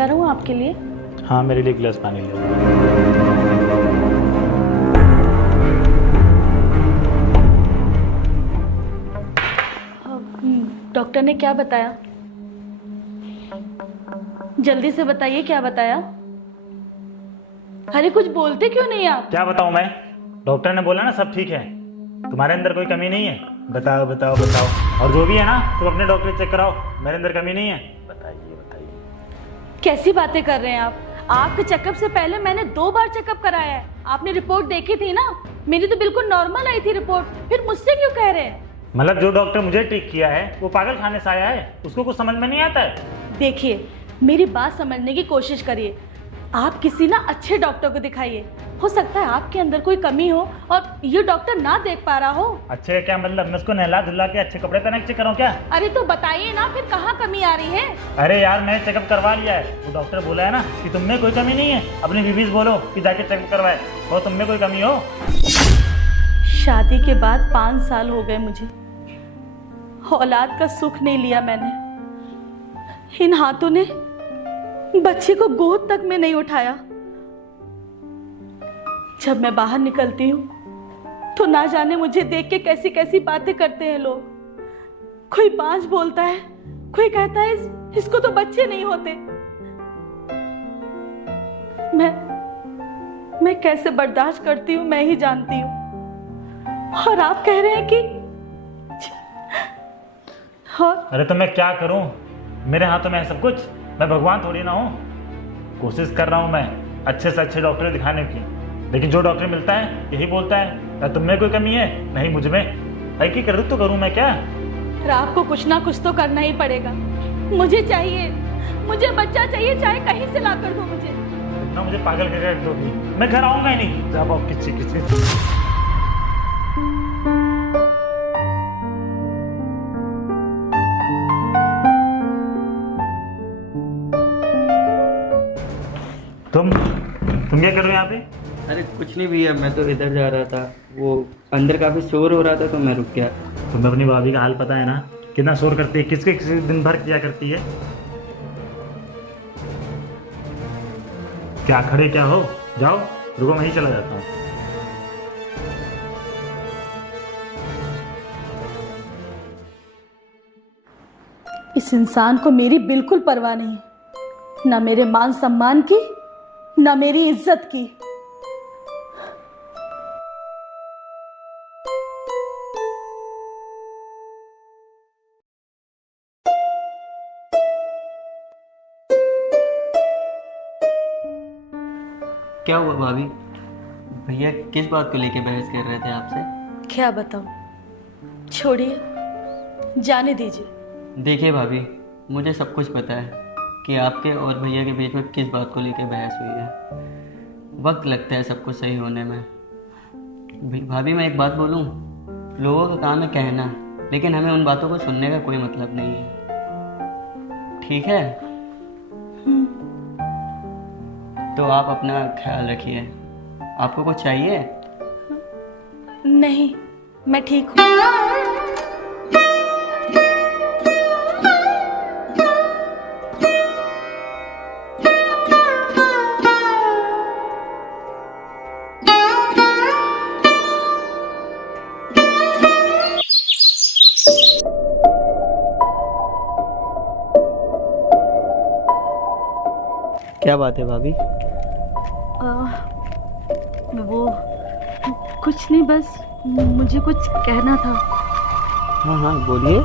लेकर आऊँ आपके लिए? हाँ, मेरे लिए गिलास पानी ले। डॉक्टर ने क्या बताया? जल्दी से बताइए, क्या बताया? अरे कुछ बोलते क्यों नहीं आप? क्या बताऊं मैं? डॉक्टर ने बोला ना सब ठीक है, तुम्हारे अंदर कोई कमी नहीं है। बताओ बताओ बताओ। और जो भी है ना, तुम अपने डॉक्टर चेक कराओ, मेरे अंदर कमी नहीं है। बताइए बताइए। कैसी बातें कर रहे हैं आप? आपके चेकअप से पहले मैंने 2 बार चेकअप कराया है। आपने रिपोर्ट देखी थी ना? मेरी तो बिल्कुल नॉर्मल आई थी रिपोर्ट, फिर मुझसे क्यों कह रहे हैं? मतलब जो डॉक्टर मुझे ट्रीट किया है वो पागल खाने से आया है, उसको कुछ समझ में नहीं आता है। देखिए, मेरी बात समझने की कोशिश करिए। आप किसी ना अच्छे डॉक्टर को दिखाइए। हो सकता है आपके अंदर कोई कमी हो और ये डॉक्टर ना देख पा रहा हो। अच्छे क्या मतलब? मैं उसको नहला धुला के अच्छे कपड़े पहना के चेक कराऊं क्या? अरे तो बताइए ना, फिर कहाँ कमी आ रही है? अरे यार, मैंने चेकअप करवा लिया है। वो डॉक्टर बोला है ना कि तुम में कोई कमी नहीं है। अपनी बीवी से बोलो कि जाके चेकअप करवाए, और तुम में कोई कमी हो। शादी के बाद 5 साल हो गए मुझे, औलाद का सुख नहीं लिया मैंने। इन हाथों ने बच्चे को गोद तक में नहीं उठाया। जब मैं बाहर निकलती हूँ तो ना जाने मुझे देख के कैसी कैसी बातें करते हैं लोग। कोई बांझ बोलता है, कोई कहता है इसको तो बच्चे नहीं होते। मैं कैसे बर्दाश्त करती हूँ मैं ही जानती हूँ। और आप कह रहे हैं कि अरे तो मैं क्या करूं? मेरे हाथों में है सब कुछ। मैं भगवान थोड़ी ना हूं। कोशिश कर रहा हूं मैं अच्छे से अच्छे डॉक्टर दिखाने की, लेकिन जो डॉक्टर मिलता है यही बोलता है या तुम में कोई कमी है, नहीं मुझ में। भाई की करूँ तो करूं मैं क्या? आपको कुछ ना कुछ तो करना ही पड़ेगा। मुझे चाहिए, मुझे बच्चा चाहिए, चाहे कहीं से ला कर दो मुझे। ना मुझे पागल करके रख दोगी, मैं घर आऊंगा ही नहीं। जब आप किसी तुम क्या कर रहे हो यहाँ पे? अरे कुछ नहीं भैया, मैं तो इधर जा रहा था, वो अंदर काफी शोर हो रहा था तो मैं रुक गया। तुम्हें अपनी भाभी का हाल पता है ना, कितना शोर करती है, किसके किसी दिन भर किया करती है। क्या खड़े क्या हो? जाओ, रुको, मैं ही चला जाता हूँ। इस इंसान को मेरी बिल्कुल परवाह नहीं, ना मेरे मान सम्मान की, ना मेरी इज्जत की। क्या हुआ भाभी? भैया किस बात को लेके बहस कर रहे थे आपसे? क्या बताऊं, छोड़िए, जाने दीजिए। देखिए भाभी, मुझे सब कुछ पता है कि आपके और भैया के बीच में किस बात को लेकर बहस हुई है। वक्त लगता है सब कुछ सही होने में। भाभी मैं एक बात बोलूं, लोगों का काम है कहना, लेकिन हमें उन बातों को सुनने का कोई मतलब नहीं है, ठीक है? तो आप अपना ख्याल रखिए। आपको कुछ चाहिए? नहीं, मैं ठीक हूँ। क्या बात है भाभी? वो कुछ नहीं, बस मुझे कुछ कहना था। हाँ हाँ बोलिए।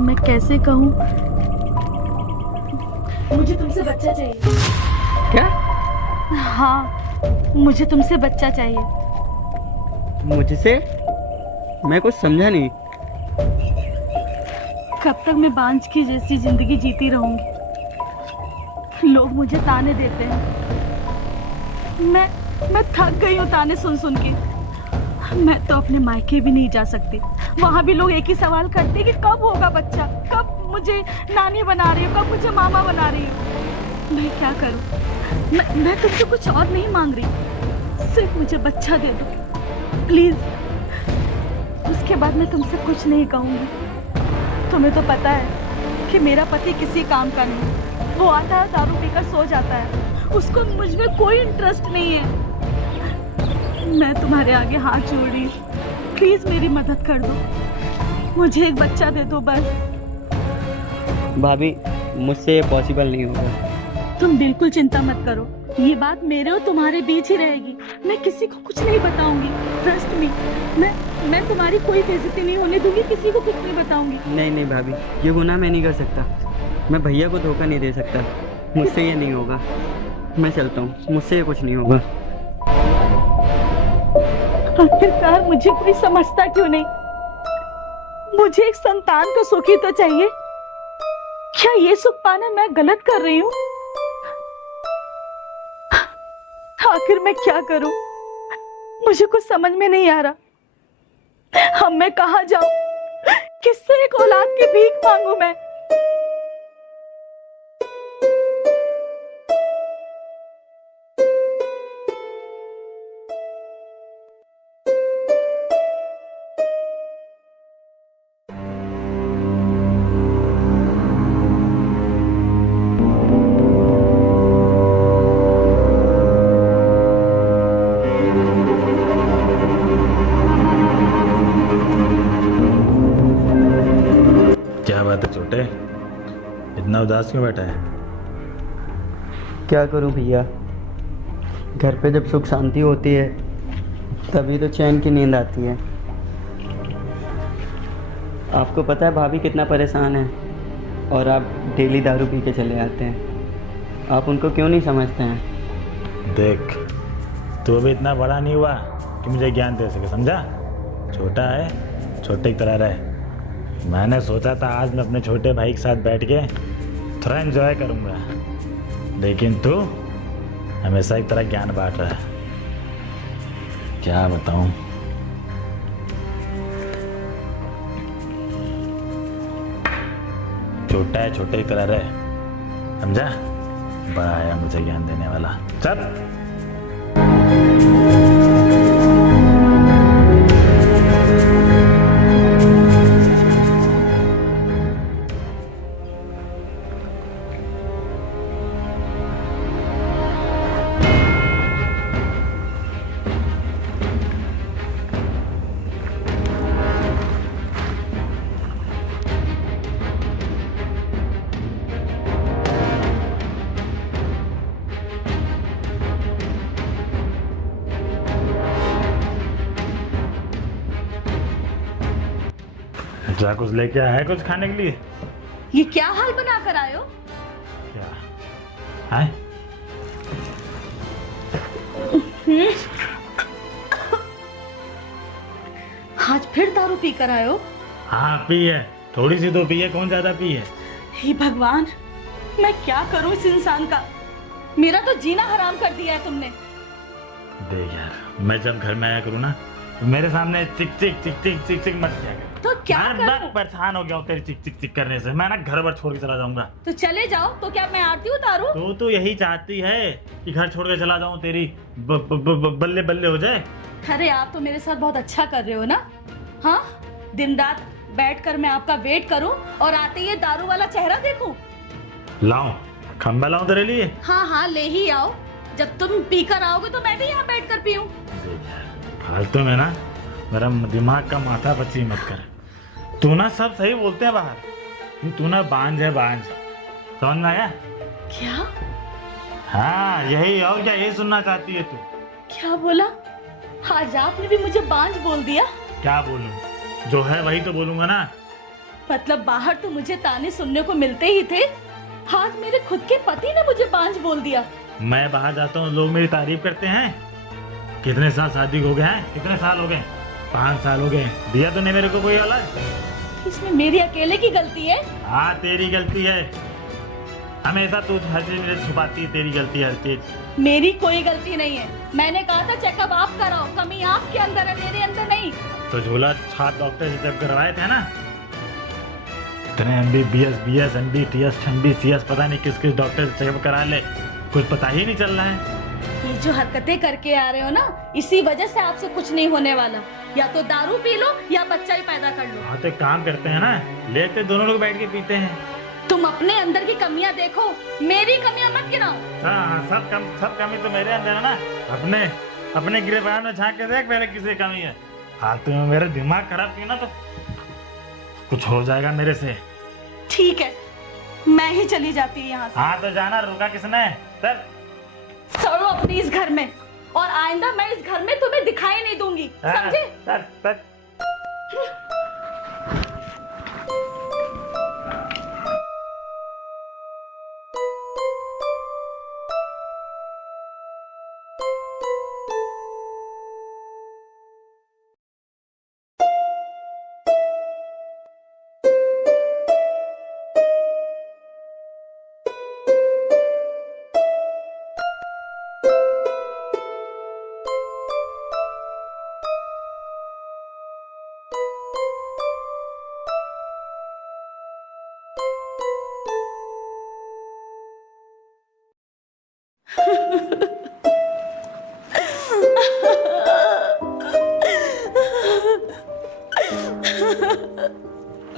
मैं कैसे कहूँ, मुझे तुमसे बच्चा चाहिए। क्या? हाँ, मुझे तुमसे बच्चा चाहिए। मुझसे? मैं कुछ समझा नहीं। कब तक मैं बांझ की जैसी जिंदगी जीती रहूंगी? लोग मुझे ताने देते हैं, मैं थक गई हूँ ताने सुन सुन के। मैं तो अपने मायके भी नहीं जा सकती, वहाँ भी लोग एक ही सवाल करते हैं कि कब होगा बच्चा, कब मुझे नानी बना रही हो, कब मुझे मामा बना रही हो। मैं क्या करूँ? मैं तुमसे कुछ और नहीं मांग रही, सिर्फ मुझे बच्चा दे दो प्लीज। उसके बाद मैं तुमसे कुछ नहीं कहूँगी। तुम्हें तो पता है कि मेरा पति किसी काम का नहीं, वो आता है दारू पीकर सो जाता है, उसको मुझ में कोई इंटरेस्ट नहीं है। मैं तुम्हारे आगे हाथ जोड़ रही हूँ, प्लीज मेरी मदद कर दो, मुझे एक बच्चा दे दो बस। भाभी मुझसे ये पॉसिबल नहीं होगा। तुम बिल्कुल चिंता मत करो, ये बात मेरे और तुम्हारे बीच ही रहेगी, मैं किसी को कुछ नहीं बताऊंगी। ट्रस्ट मी, मैं तुम्हारी कोई बेइज्जती नहीं होने दूंगी, किसी को कुछ नहीं बताऊंगी। नहीं भाभी, ये गुनाह मैं नहीं कर सकता। मैं भैया को धोखा नहीं दे सकता, मुझसे ये नहीं होगा। मैं चलता हूँ, मुझसे ये कुछ नहीं होगा। आखिरकार मुझे कोई समझता क्यों नहीं? मुझे एक संतान का सुख ही तो चाहिए। क्या ये सुख पाना मैं गलत कर रही हूँ? आखिर मैं क्या करूं? मुझे कुछ समझ में नहीं आ रहा। अब मैं कहाँ जाऊं? किससे एक औलाद की भीख मांगू मैं? क्या बात है छोटे, इतना उदास क्यों बैठा है? क्या करूं भैया, घर पे जब सुख शांति होती है तभी तो चैन की नींद आती है। आपको पता है भाभी कितना परेशान है, और आप डेली दारू पी के चले आते हैं। आप उनको क्यों नहीं समझते हैं? देख, तू अभी इतना बड़ा नहीं हुआ कि मुझे ज्ञान दे सके, समझा? छोटा है, छोटे की तरह रहे। मैंने सोचा था आज मैं अपने छोटे भाई के साथ बैठ के थोड़ा एंजॉय करूंगा, लेकिन तू हमेशा एक तरह ज्ञान बांट रहा है। क्या बताऊं? छोटा है, छोटे की तरह रहे, समझा? बड़ा आया मुझे ज्ञान देने वाला। चल। क्या कुछ लेके आया है कुछ खाने के लिए? ये क्या हाल बना कर आए हो? क्या है? आज फिर दारू पी कर आए हो? हाँ पी है, थोड़ी सी तो पी है, कौन ज्यादा पी है? हे भगवान, मैं क्या करूं इस इंसान का? मेरा तो जीना हराम कर दिया है तुमने। देख यार, मैं जब घर में आया करूँ ना तो मेरे सामने चिक चिक चिक चिक चिक चिक मत किया कर। तो क्या मैं करूं? परेशान हो गया हूँ तेरी चिक चिक चिक करने से। मैं ना घर भर छोड़ के चला जाऊंगा। तो चले जाओ, तो क्या मैं आती हूँ दारू? तो यही चाहती है कि घर छोड़ के चला जाऊं, तेरी बल्ले बल्ले हो जाए। अरे आप तो मेरे साथ बहुत अच्छा कर रहे हो ना? हाँ, दिन रात बैठकर मैं आपका वेट करूं और आते ही दारू वाला चेहरा देखूं। लाऊं खंबा लाऊं तेरे लिए? हाँ हाँ ले ही आओ, जब तुम पीकर आओगे तो मैं भी यहाँ बैठकर पीऊं। फालतू में ना मेरा दिमाग का माथा पच्ची मत कर। तू ना सब सही बोलते हैं बाहर, तू ना बांझ है, बांझ। समझ में आया? क्या? हाँ यही, और क्या यही सुनना चाहती है तू? क्या बोला? आज आपने भी मुझे बांझ बोल दिया? क्या बोलूं, जो है वही तो बोलूंगा ना। मतलब बाहर तो मुझे ताने सुनने को मिलते ही थे, आज मेरे खुद के पति ने मुझे बांझ बोल दिया। मैं बाहर जाता हूँ, लोग मेरी तारीफ करते हैं। कितने साल शादी हो गए हैं? कितने साल हो गए? 5 साल हो गए। दिया तो नहीं मेरे को कोई औलाद। इसमें मेरी अकेले की गलती है? हाँ तेरी गलती है, हमेशा तू हर चीज मेरे छुपाती है। तेरी गलती है हर चीज। मेरी कोई गलती नहीं है, मैंने कहा था चेकअप आप कराओ, कमी आपके अंदर है, मेरे अंदर नहीं। तो झूला छाप डॉक्टर से जब करवाए थे ना, इतने MBBS BS MBTS MBCS पता नहीं किस किस डॉक्टर से चेकअप करा ले, कुछ पता ही नहीं चल रहा है। ये जो हरकतें करके आ रहे हो ना, इसी वजह से आपसे कुछ नहीं होने वाला। या तो दारू पी लो या बच्चा ही पैदा कर लो। हाँ तो एक काम करते हैं ना, लेते दोनों लोग बैठ के पीते हैं। तुम अपने अंदर की कमियां देखो, मेरी कमियां मत गिनाओ। हाँ, सब कमी तो मेरे अंदर है ना। अपने गिरबान में झांक के देख मेरे किसी कमी है। फालतू में मेरा दिमाग खराब किया ना तो कुछ हो जाएगा मेरे से। ठीक है, मैं ही चली जाती हूँ यहाँ से। हाँ तो जाना, रुका किसने? चल। सड़ो अपनी इस घर में, और आइंदा मैं इस घर में तुम्हें दिखाई नहीं दूंगी, समझे? चल।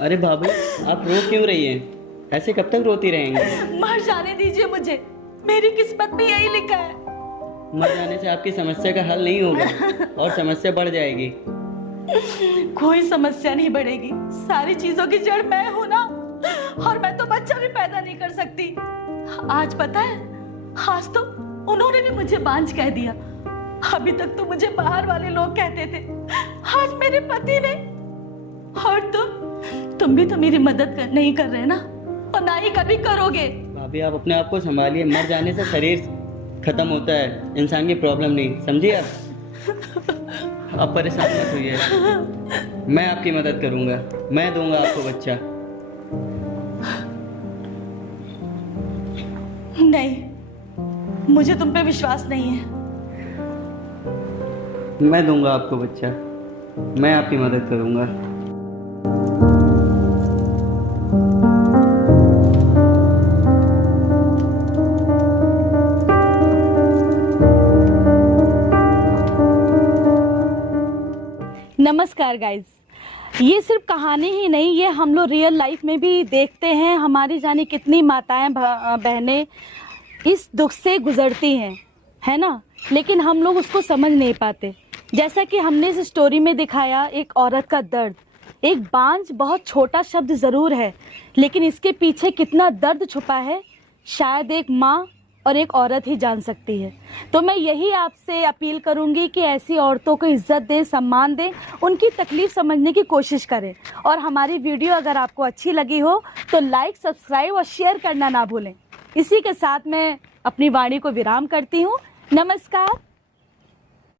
अरे भाभी, आप रो क्यों रही हैं? ऐसे कब तक रोती रहेंगे? मर जाने दीजिए मुझे, मेरी किस्मत में यही लिखा है। मर जाने से आपकी समस्या का हल नहीं होगा और समस्या बढ़ जाएगी। कोई समस्या नहीं बढ़ेगी, सारी चीजों की जड़ मैं हूं ना, और मैं तो बच्चा भी पैदा नहीं कर सकती। आज पता है, आज तो उन्होंने भी मुझे बांझ कह दिया। अभी तक तो मुझे बाहर वाले लोग कहते थे, आज मेरे पति ने। और तुम भी तो मेरी मदद नहीं कर रहे ना, और ना ही कभी करोगे। भाभी, आप अपने आप को संभालिए। मर जाने से शरीर खत्म होता है, इंसान की प्रॉब्लम नहीं, समझिए आप परेशान मत होइए। मैं आपकी मदद करूंगा, मैं दूंगा आपको बच्चा। नहीं, मुझे तुम पे विश्वास नहीं है। मैं दूंगा आपको बच्चा, मैं आपकी मदद करूंगा। नमस्कार गाइज, ये सिर्फ कहानी ही नहीं, ये हम लोग रियल लाइफ में भी देखते हैं। हमारी जाने कितनी माताएं बहनें इस दुख से गुजरती हैं, है ना, लेकिन हम लोग उसको समझ नहीं पाते। जैसा कि हमने इस स्टोरी में दिखाया, एक औरत का दर्द। एक बांझ बहुत छोटा शब्द ज़रूर है, लेकिन इसके पीछे कितना दर्द छुपा है, शायद एक माँ और एक औरत ही जान सकती है। तो मैं यही आपसे अपील करूंगी कि ऐसी औरतों को इज्जत दें, सम्मान दें, उनकी तकलीफ समझने की कोशिश करें। और हमारी वीडियो अगर आपको अच्छी लगी हो तो लाइक, सब्सक्राइब और शेयर करना ना भूलें। इसी के साथ मैं अपनी वाणी को विराम करती हूँ। नमस्कार।